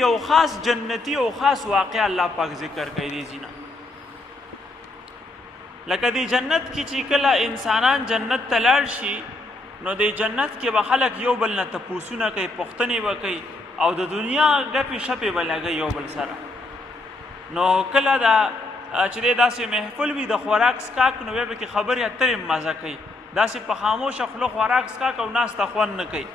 یو خاص جنتی او خاص واقع الله پاک ذکر کوي دی زینا لکه دی جنت کې چې کله انسانان جنت ته لاړ شي نو دی جنت کې به خلک یو بل نه تپوسونه کوي پوښتنې به کوي او د دنیا ګپې شپې به لګوي یو بل سره نو کله دا چې دی داسې محفل وي د خوراک څښاک نو بیا به کې خبرې اترې مزه کوي داسې په خاموشه خوله خوراک څښاک او ناسته خوند نه کوي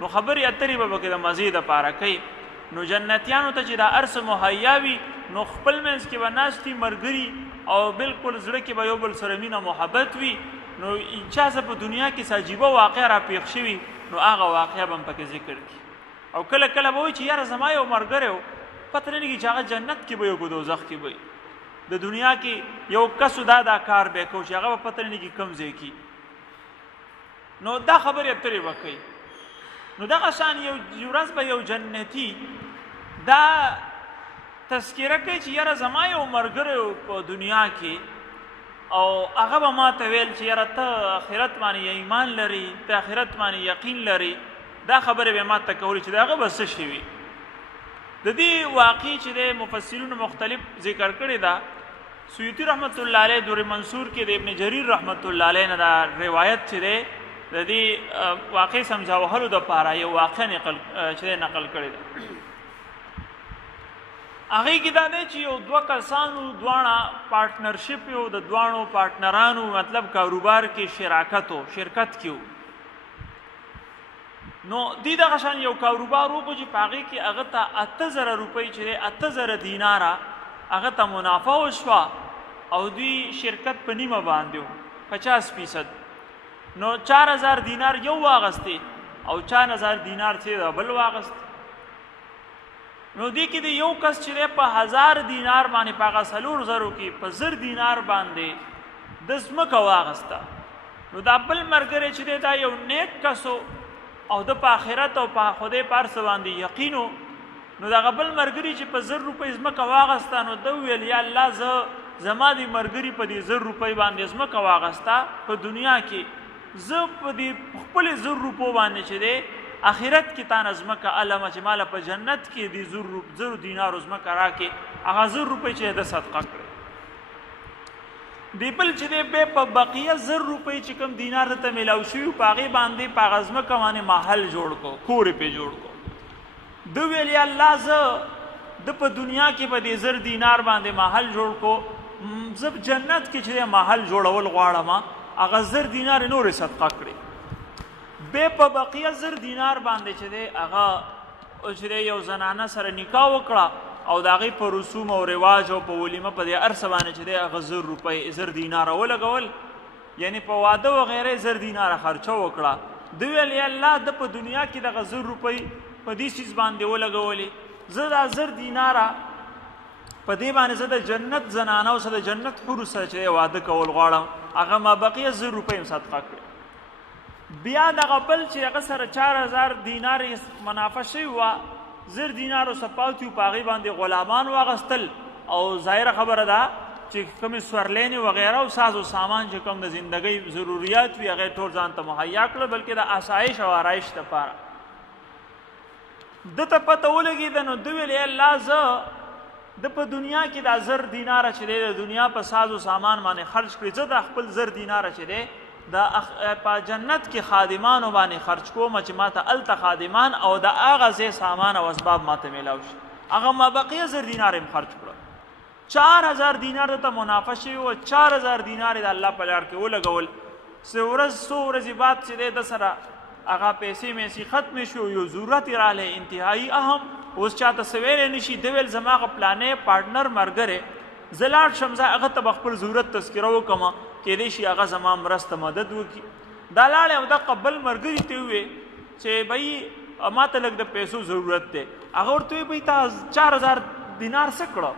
نو خبرې اترې به کې د مزې دپاره کوي نو جنتیانو ته چې دا ارس مهیا وي نو خپل منځ کې به ناستي ملګري او بالکل زړه کې به یو بل سره مینه محبت وي نو چا څه په دنیا کې څه عجیبه واقع را پیښ شوي نو هغه واقعه به هم پکې ذکر کړي او کله کله به وایي چې یاره زما یو ملګری و پته نه لګي چې هغه جنت کې به یو که دوزخ کې به د دنیا کې یو کسو دا کار به کوو چې هغه به پته نه لګي کوم ځای کې نو دا خبرې اترې به کوي نو دغه شان یو ورځ به یو جنتي دا تذکره کوي چې یاره زما یو ملګری په دنیا کې او هغه به ما ته ویل چې یاره ته آخرت باندې ایمان لري ته آخرت باندې یقین لري دا خبرې به ما ته کولې چې د هغه به څه شوي د دې واقع چې د مفسرینو مختلف ذکر کړی ده سیوطي رحمت الله علیه دور منصور کې د ابن جریر رحمت الله علیه نه دا روایت چې دی د دې واقع سمجھاوهلو دپاره یو واقع نقل کړی ده هغې کې دا دی چې یو دوه کسانو دواړه پارټنرشپ یو د دواړو پارټنرانو مطلب کاروبار کې شرکت کې و نو دی دغه شان یو کاروبار وکړو چې په هغې کې هغه ته 8000 روپۍ چې دی 8000 دیناره هغه ته منافع وشوه او دوی شرکت په نیمه باندې و 50% نو 4000 دینار یو واغستې او 4000 دینار چې بل واغست نو دی کې د یو کس چې دی په 1000 دینار باندې په هغه 4000 کې په 1000 دینار باندې د ځمکه واغسته نو دا بل ملګری چې دی دا یو نیک کس او د په آخرت او په خدای په هر څه باندې یقین نو دغه بل ملګري چې په 1000 روپۍ ځمکه واغسته نو ده وویل یا الله زما دې ملګري په دې 1000 روپۍ باندې ځمکه واغسته په دنیا کې زه په دې خپلې 1000 روپو باندې چې دی آخرت کې تا نه ځمکه علمه چې ماله په جنت کې دې 1000 دینارو ځمکه راکې هغه 1000 روپۍ چې د صدقه کړې دی بل چې دی بیا په بقیه 1000 روپۍ چې کوم دینار ته میلاو شوي په هغې باندې په هغه ځمکه باندې محل جوړ کړو کور یې پرې جوړ کړو ده ویل یا الله زه د په دنیا کې په دې 1000 دینار باندې محل جوړ کړو زه جنت کې چې دی محل جوړول غواړم هغه 1000 دینار نورې صدقه کړې بیا په بقیه 1000 دینار باندې چې دی هغه چې دی یو زنانه سره نکاح وکړه او د هغې په رسوم او رواج او په ولیمه په دې هر څه باندې چې دی هغه 1000 روپۍ 1000 دیناره ولګول یعنی په واده وغیره 1000 دیناره خرچه وکړه دوی ویل یا الله د په دنیا کې دغه 1000 روپۍ په دې څیز باندې ولګولې زه دا 1000 دیناره په دې باندې زه د جنت زنانه او د جنت حورو سره چې واده کول غواړم هغه ما بقیه 1000 روپۍ هم صدقه کړې بیا دغه بل چې هغه سره 4000 دینار منافع شوي وه 1000 دینارو سپاوتي په هغې باندې غلامان واغستل او ظاهره خبره ده چې کومې سورلینې وغیره او ساز و سامان چې کوم د زندګۍ ضروریات وي هغې ټول ځان ته مهیا کړل بلکې د آسایش او آرایش دپاره ده ته پته ولګېده نو ده ویل الله زه د په دنیا کې دا 1000 دیناره چې دی د دنیا په ساز و سامان باندې خرج کړي زه د خپل 1000 دیناره چې دی د په جنت کې خادمانو باندې خرج کوم چې ما ته هلته خادمان او د هغه ځای سامان او اسباب ما ته میلاو شي هغه ما بقیه 1000 دینار هم خرج کړه 4000 دینار ته منافع شوي و 4000 دینار د الله په لار کې ولګول څو ورځې بعد چې دی د سره هغه پیسې ختمې شو یو ضرورت یې راغلی انتهایي اهم اوس چاته څه ویلی نه شي ده ویل زما هغه پلانې پارټنر ملګری زه لاړ شم زه هغه ته به خپل ضرورت تذکره وکړم کېدای شي هغه زما مرسته مدد وکړي دا لاړې او دغه بل ملګري ته وویې چې بهی ما ته لږ د پیسو ضرورت دی هغه ورته وویې بهی تا 4000 دینار څه کړه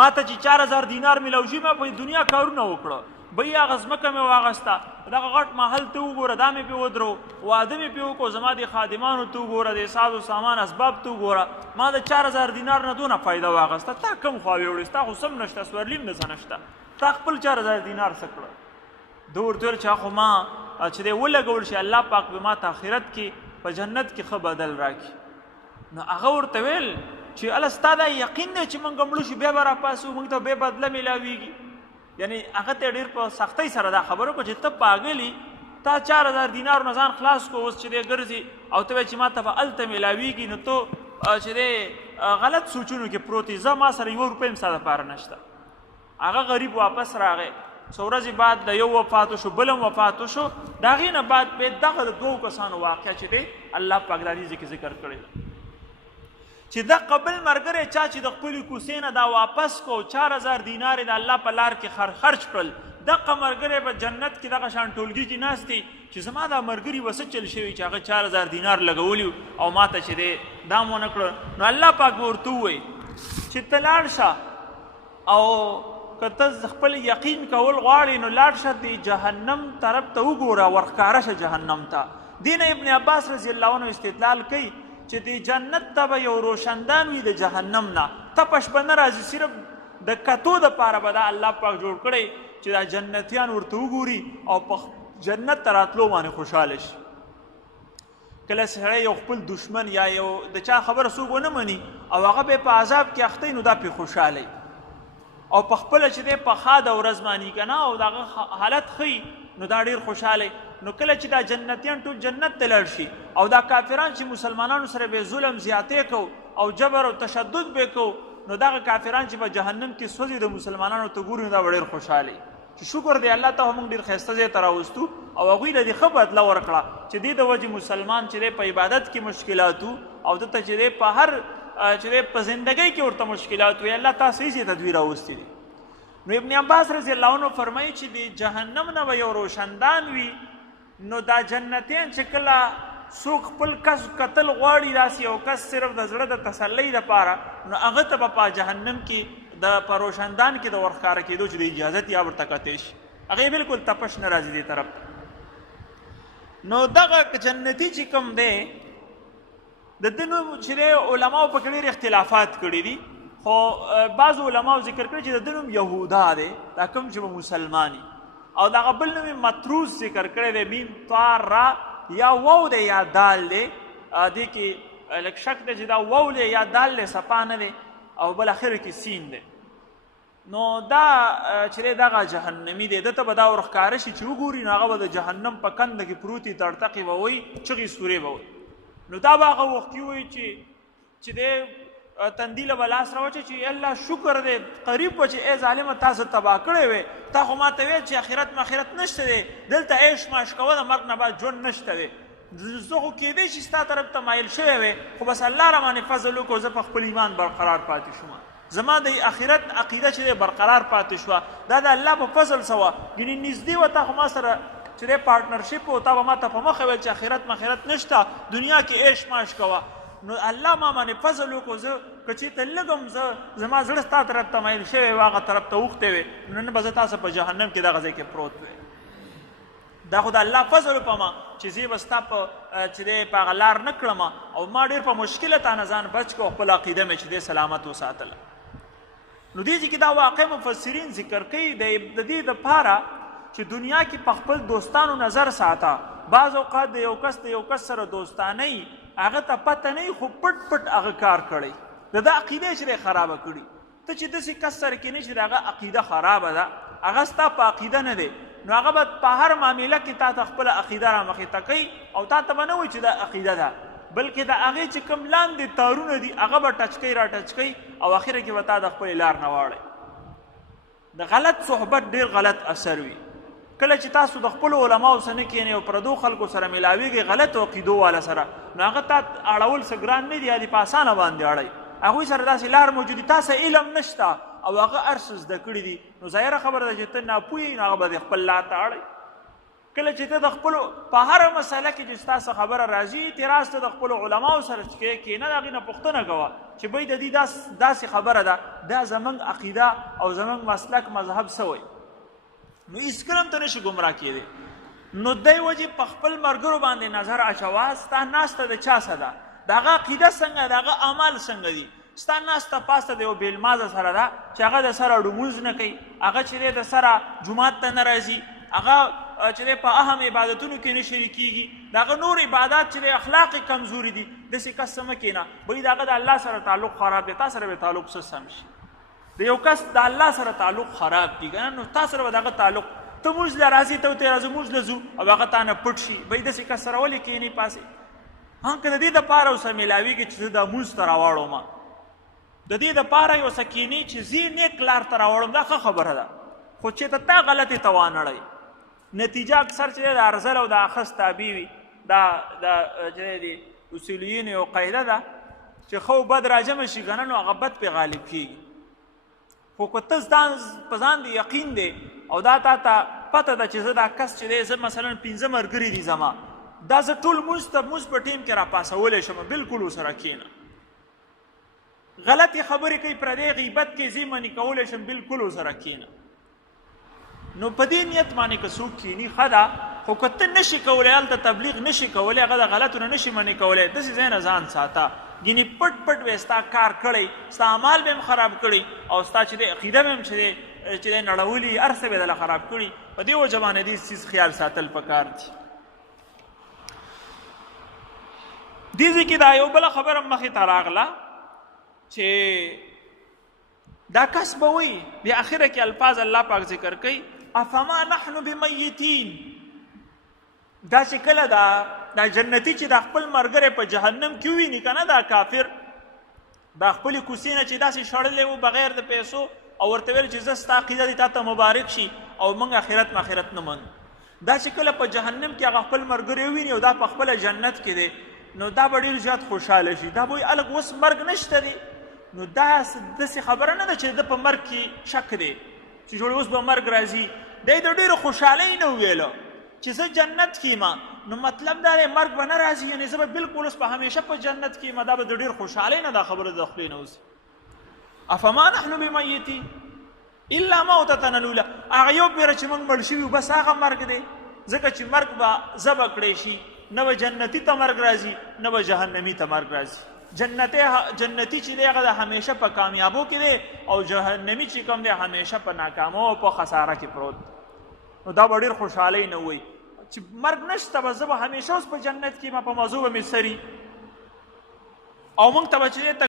ما ته چې 4000 دینار میلاو شي ما په دنیا کارونه وکړه بهی هغه ځمکه مې واغسته دغه غټ محل ته وګوره دا مې پرې ودرو واده مې پرې وکړو زما د خادمانو ته وګوره د ساز و سامان اسباب ته وګوره ما د 4000 دینار نه دونه فایده واغسته تا کم خواوې وړې ستا خو سم نشته سورلیم نه څه نشته تا خپل 4000 دینار څه کړه ده ورته ویل چې خو ما چې دی ولګول شي الله پاک به ما ته آخرت کې په جنت کې ښه بدل راکړي نو هغه ورته ویل چې الله ستا دا یقین دی چې موږ مړو شو بیا به راپاسو موږ ته بیا بدله میلاویږي. یعنی هغه ته ډېر په سختۍ سره دا خبره وکړه چې ته پاګل تا 4000 دینار نه ځان خلاص کو اوس چې دی ګرځي او ته چې ما ته به هلته میلاویږي نو ته چې دی غلط سوچونو کې پروت یې زه ما سره 1 روپۍ هم ستا دپاره نشته. هغه غریب واپس راغی. څو ورځې بعد د یو وفاتو شو بل هم وفاتو شو. د هغې نه بعد بیا دغه د 2 کسانو واقعه چې دی الله پاک دا دې کې ذکر کړی چې دا قبل مرګری چا چې د خپلې کوڅې نه دا واپس کو 4000 دینار د الله په لار کې خرچ کړل دغه مرګری په جنت کې دغه شان ټولګي کې ناست دی چې زما دا مرګري وسه چل شوي چې هغه 4000 دینار لګولي او ما ته چې دی دا مو نه کړه. نو الله پاک ورته ووایي چې ته لاړ شه او که ته خپل یقین کول غواړې نو لاړ شه د جهنم طرف ته وګوره ورښکاره شه جهنم ته. دې نه ابن عباس رضی الله عنه استدلال کوي چې د جنت ته به یو روشندان وي د جهنم نه تپش به نه راځي صرف د کتو دپاره به دا الله پاک جوړ کړی چې دا جنتیان ورته وګوري او په جنت ته راتلو باندې خوشحاله شي. کله سړی یو خپل دشمن یا یو د چا خبره څوک ونه مني او هغه به په عذاب کې اخته نو دا پې خوشحالی او په خپله چې دی په ښه د ورځ باندې که نه او د هغه حالت ښي نو دا ډېر خوشحالی. نو کله چې دا جنتیان ټول جنت ته لاړ شي او دا کافران چې مسلمانانو سره به ظلم زیاتې کو او جبر او تشدد به کو نو دغه کافران چې په جهنم کې سوځي د مسلمانانو ته ګوري نو دا به ډېر خوشحالی چې شکر دی الله ته موږ ډېر ښایسته ځای ته راوستو او هغوی له دې ښه بدله ورکړه چې دې د وجې مسلمان چې دی په عبادت کې مشکلات او دته چې دی په هر چې دی په زندګۍ کې ورته مشکلات وي الله تا صحیح ځای ته دوی راوستي دي. نو ابن عباس رضی الله عنه فرمایي چې د جهنم نه به یو روشندان وي نو دا جنتیان چې کله څوک خپل کس قتل غواړي داسې یو کس صرف د زړه د تسلی دپاره نو هغه ته به په جهنم کې د په روشندان کې د ورښکاره کېدو چې د اجازت یا ورته کتی شي هغې بلکل تپش نه راځي دې طرف. نو دغه جنتي چې کوم دی د ده نو چې دی علماو پکې ډېر اختلافات کړي دي خو بعضو علماو ذکر کړي چې د ده نوم یهودا دی دا کوم چې به مسلماني او دغه بل نوم یې متروس ذکر کړی دی میم طا را یا وو دی یا دال دی دې کې لږ شک دی چې دا وو دی یا دال دی صفا نه دی او بل اخر کې سین دی. نو دا چې دی دغه جهنمي دی ده ته به دا ورښکاره شي چې وګوري نو هغه به د جهنم په کنده کې پروتي تړتقې به وایي چغې سورې به وایي. نو دا به هغه وخت کې وایي چې دی تندیله به لاس راوچي چې الله شکر دی قریب و چې ای ظالمه تاسو تباه کړی وې تا خو ما ته ویل چې آخرت ماخرت نشته دی دلته عیش ماش کوه د مرګ نه بعد ژوند نشته دی زه خو کېدی شي ستا طرف ته مایل شوی وې خو بس الله را باندې فضل وکړو زه په خپل ایمان برقرار پاتې شوم زما د آخرت عقیده چې دی برقرار پاتې شوه دا د الله په فضل څه وه ګینې نږدې وه تا خو ما سره چې دی پارټنرشپ و تا به ما ته په مخه ویل چې آخرت ماخرت نشته دنیا کې عیش ماش کوه نو الله ما باندې فضل وکړو زه که چېرته لږ هم زما زړه ستا طرف ته مایل شوی و هغه طرف ته اوښتی وې نو نه به زه تاسو په جهنم کې دغه ځای کې پروت وې دا خو د الله فضل وپما چې زه به ستا په چې دی په هغه لار نه کړم او ما ډېر په مشکله تانه ځان بچ کړو خپل عقیده مې چې دی سلامت وساتله. نو دې کې دا واقع مفسرین ذکر کوي د دې دپاره چې دنیا کې په خپل دوستانو نظر ساته بعض اوقات د یو کس سره دوستانه هغه ته پته نه خو پټ پټ هغه کار کړی د ده عقیده چې دی خرابه کړي ته چې داسې کس سره کینې چې د هغه عقیده خرابه ده هغه ستا په عقیده نه دی نو هغه به په هر معامله کې تا ته خپله عقیده رامخې ته کوي او تا ته به نه وایي چې دا عقیده ده بلکې د هغې چې کوم لاندې تارونه دي هغه به ټچ کوي را ټچ کوي او اخره کې به تا د خپلې لار نه واړئ. د غلط صحبت ډېر غلط اثر وي کله چې تاسو د خپلو علماو سره نه کښېنئ او پردو خلکو سره میلاویږئ غلطو عقیدو والا سره نو هغه تا اړول څه ګران نه دي یا دې په اسانه باندې اړئ هغوی سره داسې لار موجود دي تاسو علم نشته او هغه هر څه زده کړي دي نو ظاهره خبره ده چې ته ناپوه یې نو هغه به د خپل لار ته اړئ. کله چې ته د خپلو په هره مسله کې چې ستاسو خبره راځي اعتراض ته د خپلو علماو سره چې کښېنه د هغې نه پوښتنه کوه چې بی د دې داسې خبره ده دا زموږ عقیده او زموږ مسلک مذهب څه وایي نو هېڅکله هم ته نشي ګمراه کېدی. نو دی وجې په خپل ملګرو باندې نظر اچوه ستا ناسته د چا څه ده د هغه عقیده څنګه د هغه اعمال څنګه دي ستا ناسته پاسته د یو بېلمازه سره ده چې هغه د سره لمونځ نه کوي هغه چې دی د سره جومات ته نه راځي هغه چې په اهم عبادتونو کې نه شریکېږي د هغه نور عبادات چې اخلاق کمزوري دي داسې کس څه مه کښېنه وایي د هغه د الله سره تعلق خراب دی تا سره به تعلق څه سم شي د یو کس د الله سره تعلق خراب کړي که نه نو تا سره به د هغه تعلق ته مونځ له راځي ته ورته راځه مونځ له ځو او هغه تا نه پټ شي وایي داسې کس سره ولې کښېنې پاسې که د دې دپاره اوسه میلاویږي چې زه دا مونځ ته راواړم د دې دپاره یو څه کښېنې چې زه نیک لار ته راوړم دا ښه خبره ده خو چې ته تا غلطې ته وانړئ نتیجه اکثر چې د ارزل او د اخذ تابع وي دا چې د اصولیینو یو قاعده ده چې ښه بد راجمع شي که نه نو هغه بد پرې غالب کېږي خو که ته په ځان د یقین دی او دا تا ته پته ده چې زه دا کس چې دی زه مثلا 5 ملګري دي زما دا زه ټول مونځ په ټیم کې راپاسولی شم بالکل ورسره کښېنه غلطې خبرې کوي پردی غیبت کې زه منې کولی شم بالکل ورسره کښېنه نو په دې نیت باندې که څوک کښېني ښه ده خو که ته نشي کولی هلته تبلیغ نشي کولی هغه د غلطو نه نشي منې کولی داسې ځای نه ځان ساته ګینې پټ پټ به ستا کار کړی ستا اعمال به هم خراب کړی او ستا چې دی عقیده به هم چې دی نړولي هر څه به دله خراب کړي په دې وجه باندې دې څیز خیال ساتل پکار دي دې ځای کې دا یو بله خبره مخې ته راغله چې دا کس به وایي بیا اخره کې الفاظ الله پاک ذکر کوي افما نحن بمیتین دا چې کله دا جنتی چې دا خپل ملګری په جهنم کې وویني که نه دا کافر دا خپلې کوڅې نه چې داسې شړلی و بغیر د پیسو او ورته ویل چې زه ستا عقیده دې تا ته مبارک شي او موږ آخرت نه منو دا چې کله په جهنم کې هغه خپل ملګری وویني او دا په خپله جنت کې دی نو دا به ډېر زیات خوشحاله شي دا به وایي الګ اوس مرګ نشته دی نو دا داسې خبره نه ده چې د په مرګ کې شک دی چې جوړې اوس به مرګ راځي دی د ډېرو خوشحالۍ نه وویله چې زه جنت کې یم نو مطلب دا دی مرګ به نه راځي یعنې زه به بالکل اوس په همیشه په جنت کې یم دا به د ډېر خوشحالۍ نه دا خبره د خولې نه وځي افما نحن بمیتین الا موتتنا الاولى هغه یو پیره چې موږ مړ شوي بس هغه مرګ دی ځکه چې مرګ به ذبح کړی شي نه به جنتي ته مرګ راځي نه به جهنمي ته مرګ راځي جنتی چې دی هغه د همیشه په کامیابو کې دی او جهنمي چې کوم دی همیشه په ناکامو او په خساره کې پروت نو دا به ډېر خوشحالۍ نه وایي چې مرګ نشته به زه به همیشه اوس په جنت کې ما په موضوع به مې سري او موږ ته به چې